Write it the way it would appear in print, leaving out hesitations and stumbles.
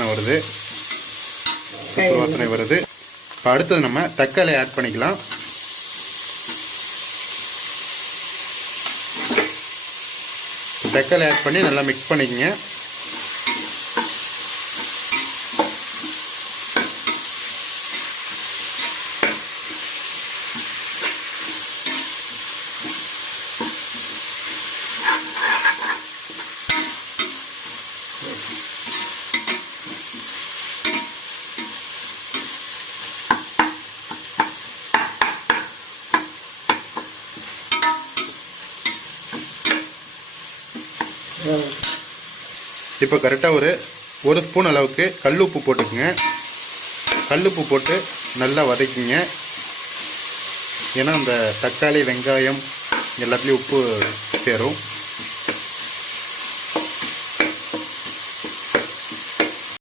வாசனை வருது, சூப்பர் வாசனை வருது. இப்போ அடுத்தது நம்ம தக்காளி ஆட் பண்ணிக்கலாம். தக்காளி ஆட் பண்ணி நல்லா மிக்ஸ் பண்ணிக்கங்க. இப்போ கரெக்டாக ஒரு ஸ்பூன் அளவுக்கு கல் உப்பு போட்டுக்குங்க. கல் உப்பு போட்டு நல்லா வதக்கிங்க. ஏன்னா அந்த தக்காளி வெங்காயம் எல்லாத்துலேயும் உப்பு சேரும்.